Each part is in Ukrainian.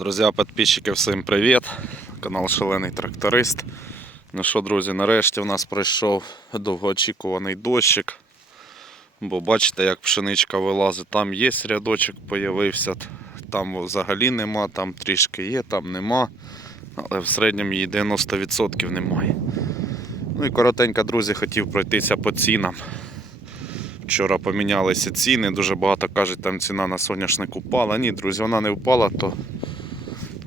Друзі, підписчики, всім привіт! Канал Шалений Тракторист. Ну що, друзі, нарешті в нас пройшов довгоочікуваний дощик. Бо бачите, як пшеничка вилазить. Там є рядочок, появився, там взагалі нема, там трішки є, там нема. Але в середньому її 90% немає. Ну і коротенько, друзі, хотів пройтися по цінам. Вчора помінялися ціни, дуже багато кажуть, там ціна на соняшник упала. Ні, друзі, вона не впала, то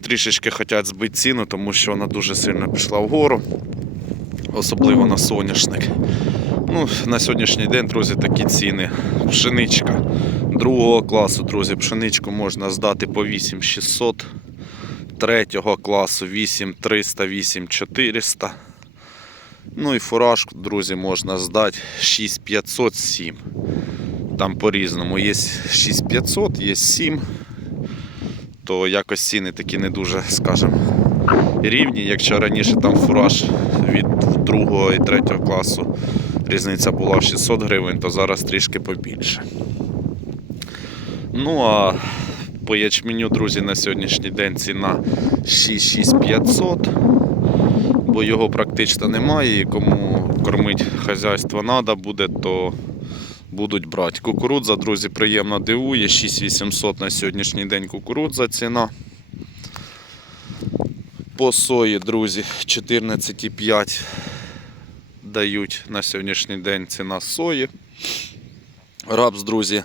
трішечки хочуть збити ціну, тому що вона дуже сильно пішла вгору, особливо на соняшник. Ну, на сьогоднішній день, друзі, такі ціни. Пшеничка другого класу, друзі, пшеничку можна здати по 8600, третього класу 8300, 8400. Ну і фуражку, друзі, можна здати 6500, 7. Там по-різному. Є 6500, є 7. То якось ціни такі не дуже, скажімо, рівні. Якщо раніше там фураж від другого і третього класу різниця була в 600 гривень, то зараз трішки побільше. Ну а по ячменю, друзі, на сьогоднішній день ціна 66500 бо його практично немає, і кому кормить хазяйство треба буде, то будуть брати. Кукурудза, друзі, приємно дивує. 6800 на сьогоднішній день кукурудза ціна. По сої, друзі, 14,5 дають на сьогоднішній день ціна сої. Рапс, друзі,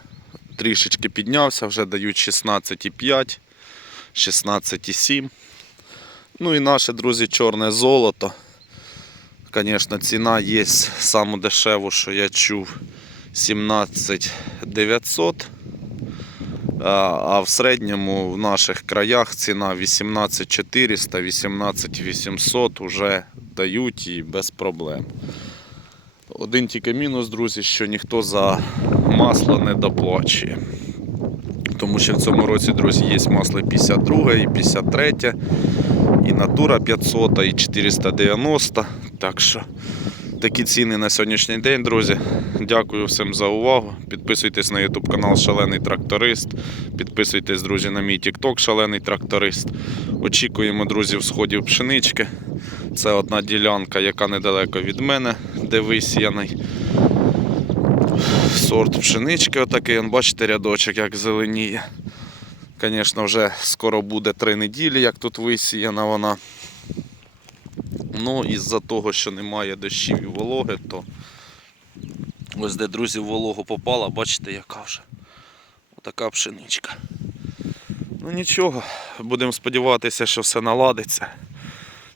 трішечки піднявся, вже дають 16,5, 16,7. Ну і наше, друзі, чорне золото. Звісно, ціна є саму дешеву, що я чув 17 900. А в середньому в наших краях ціна 18 400, 18 800 вже дають і без проблем. Один тільки мінус, друзі, що ніхто за масло не доплачує. Тому що в цьому році, друзі, є масло 52 і 53 і Натура 500, і 490. Так що такі ціни на сьогоднішній день, друзі. Дякую всім за увагу. Підписуйтесь на YouTube канал Шалений Тракторист. Підписуйтесь, друзі, на мій TikTok Шалений Тракторист. Очікуємо, друзі, всходів пшенички. Це одна ділянка, яка недалеко від мене, де висіяний. Сорт пшенички, отакий, бачите, рядочок, як зеленіє. Звісно, вже скоро буде три неділі, як тут висіяна вона. Ну, із-за того, що немає дощів і вологи, то ось де, друзі, вологу попала, бачите, яка вже отака пшеничка. Ну нічого, будемо сподіватися, що все наладиться.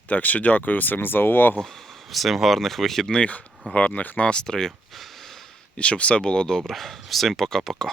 Так що дякую всім за увагу, всім гарних вихідних, гарних настроїв і щоб все було добре. Всім пока-пока.